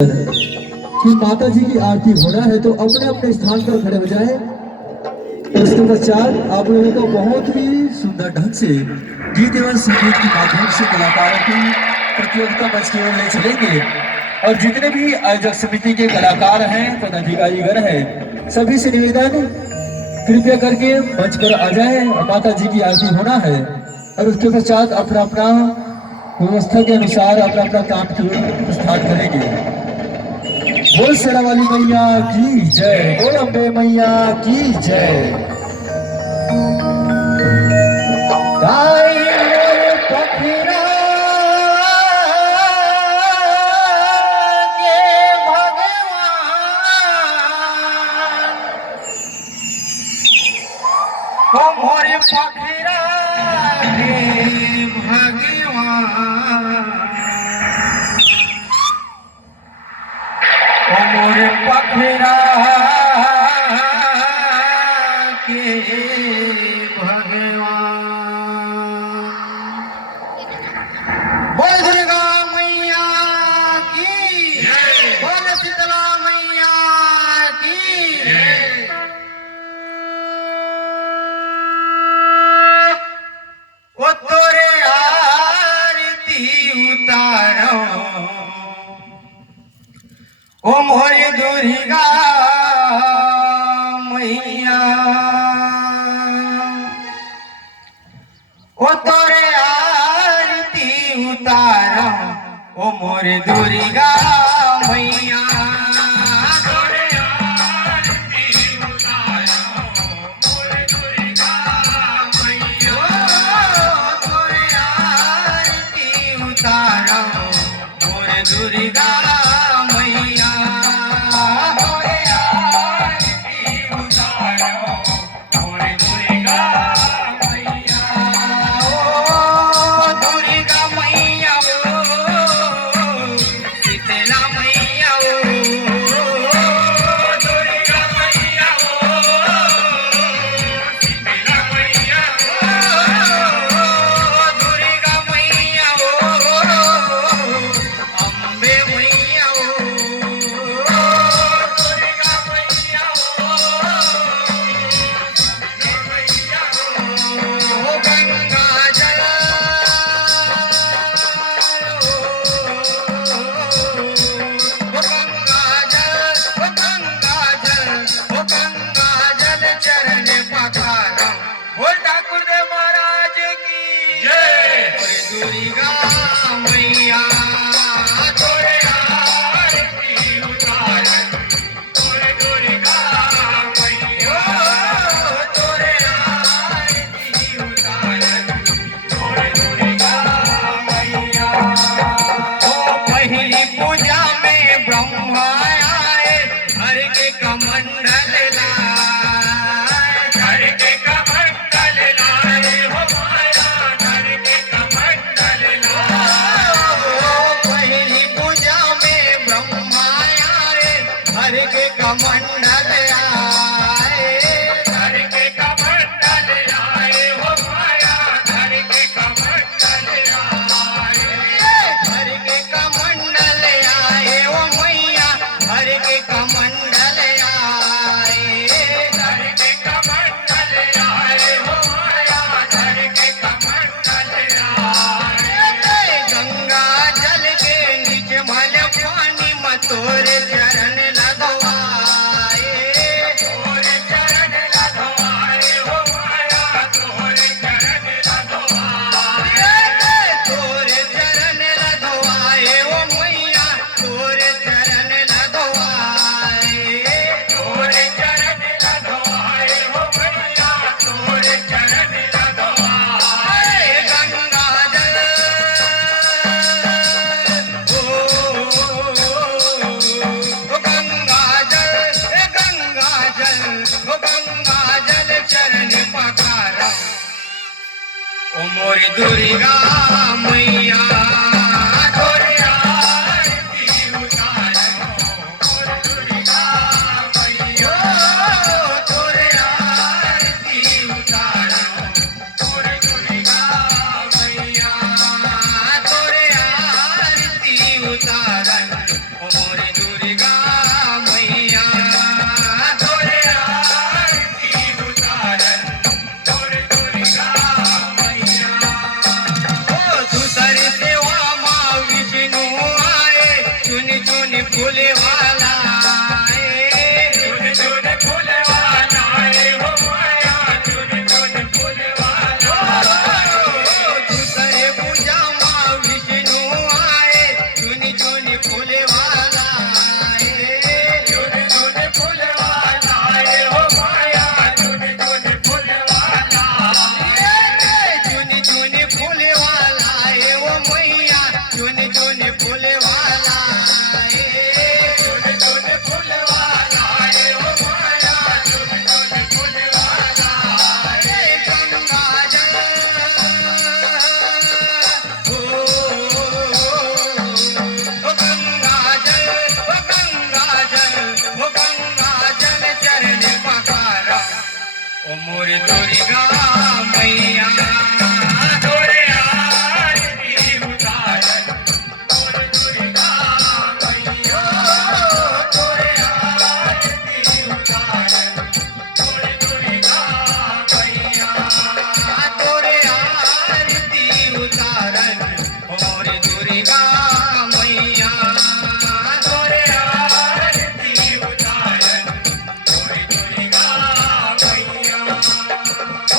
कि माता जी की आरती होना है तो अपने अपने स्थान पर खड़े हो जाए। उसके पश्चात आप लोगों को बहुत ही सुंदर ढंग से गीत एवं संगीत के माध्यम से कलाकारों की प्रतियोगिता मंच की ओर ले चलेंगे और जितने भी आयोजक समिति के कलाकार हैं, पदाधिकारीगण हैं, सभी से निवेदन कृपया करके मंच पर आ जाए। माता जी की आरती होना है और उसके पश्चात अपना अपना व्यवस्था के अनुसार अपना अपना काम की ओर प्रस्थान करेंगे। बोल शेरा वाली मैया की जय, बोल अम्बे मैया की जय। गाय मोर पखिरा के भगवान, ओ मोर पखिरा के भगवान, ओ मोर पखिरा के भगवान। बोल दुर्गा मैया की, बोल शीतला मैया की। ओ तोरे आरती उतारो, ओ मोरे दुर्गा मैया, ओ तोरे आरती उतारो, ओ मोरे दुर्गा मैया, तोरे आरती उतारो, मोरे दुर्गा मैया, तोरे आरती उतारो, मोरे दुर्गा मैया, तोरे आरती उतारो, मोरे दुर्गा मैया। ओ दुर्गा मैया ओ, शीतला मैया ओ, दुर्गा मैया ओ, शीतला मैया ओ, दुर्गा मैया ओ, अम्बे मैया ओ, दुर्गा मैया ओ, गंगा जल चरण पखारम। बोल ठाकुर देव महाराज की जय। दुर्गा मैया तोरे आरती उतारन, तोरे दुर्गा मैया, तोरे आरती उतारन, तोरे दुर्गा मैया। ओ पहली पूजा में ब्रह्मा आए, हर के कमंडल लाए, हर के कमंडल लाए, हो माया हर के कमंडल लाए। ओ पहली पूजा में ब्रह्मा आए, हर के कमंडल आए, हर के कमंडल आए, हो माया हर के कमंडल आए, हर के कमंडल आए, ओ मैया हर के कमंडल आए, हर के कमंडल आए, हो माया हर के कमंडल आए। गंगा जल के निर्मल पानी में तोरे चरण लगवाए, तोरे चरण लगवाए, हो माया तोरे चरण लगवाए, तोरे चरण लगवाए, ओ मैया तोरे चरण लगवाए, तोरे चरण लगवाए, हो मैया तोरे चरण लगवाए। गंगा जल ओ गंगा जल, गंगा जल, ओ गंगा जल चरण पखारो, ओ मोरी दुर्गा मैया, तोरे आरती उतारो, मोरे दुर्गा मैया, तोरे आरती उतारो, मोरे दुर्गा मैया, तोरे आरती उतारन, ओ मोरे दुर्गा मैया तोरे आरती उतारन तोरे दुर्गा मैया ओ दूसर सेवा माँ विष्णु आए चुन चुन फूल वाला आए चुन चुन फूल वाला आए हो माया चुन चुन फूल वाला दूसरे पूजा माँ विष्णु आए चुन चुन फूल वाला आए चुन चुन फूल वाला आए हो माया चुन चुन फूल वाला चुन चुन फूल वाला आए वो मैया चुन चुन फूल वाला आए चुन चुन फूल वाला आए हो माया चुन चुन फूल वाला आए गंगा जल ओ गंगा जल ओ गंगा जल ओ गंगा जल चरण पखारा ओ मोर दुर्गा मैया तोरे आरती उतारन मोर दुर्गा मैया तोरे आरती उतारन मोर दुर्गा मैया तोरे आरती उतारन मोर दुर्गा मैया तोरे आरती उतारन मोर दुर्गा मैया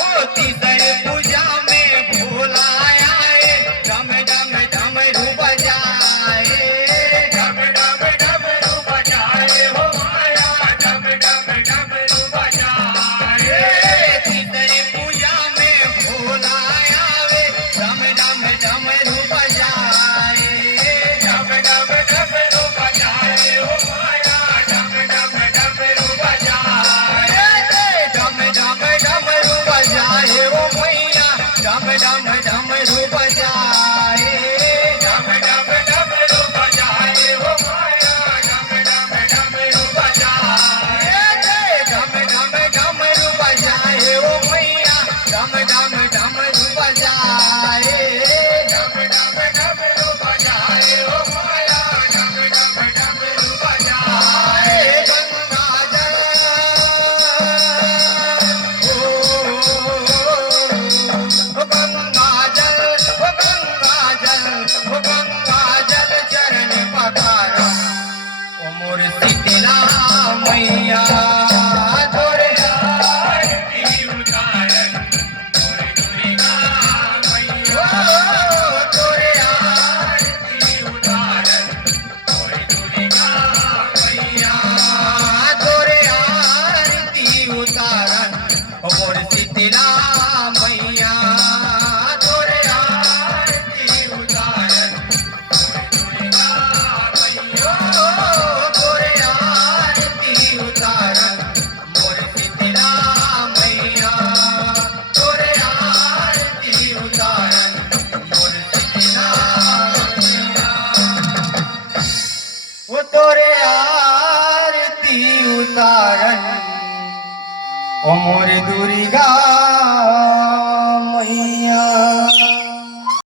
ओ तीसर पूजा में भोला आए डम डम डमरू बजाए डम डम डमरू बजाए हो माया डम डम डमरू बजाए तीसर पूजा में भोला आए डम डम डमरू बजाए डम डम डमरू बजाए हो माया डम डम डमरू बजाए डम डम डमरू बजाए हो मैया डम डम डमरू बजाए डम डम डमरू बजाए हो माया डम डम डमरू बजाए डम डम डमरू बजाए हो मैया डम डम डमरू बजाए डम डम डमरू बजाए हो माया डम डम डमरू बजाए गंगा जल ओ गंगा जल ओ गंगा जल ओ गंगा जल चरण पखारा ओ मोर शीतला मैया तोरे आरती उतारन मोर दुर्गा मैया तोरे आरती उतारन मोर दुर्गा मैया तोरे आरती उतारन ओ मोर शीतला मैया तोरे आरती उतारन मोर दुर्गा मैया तोरे आरती उतारन मोर शीतला मैया तोरे आरती उतारन मोर शीतला मैया वो तोरे आरती उतारन ओ मोर दुर्गा मैया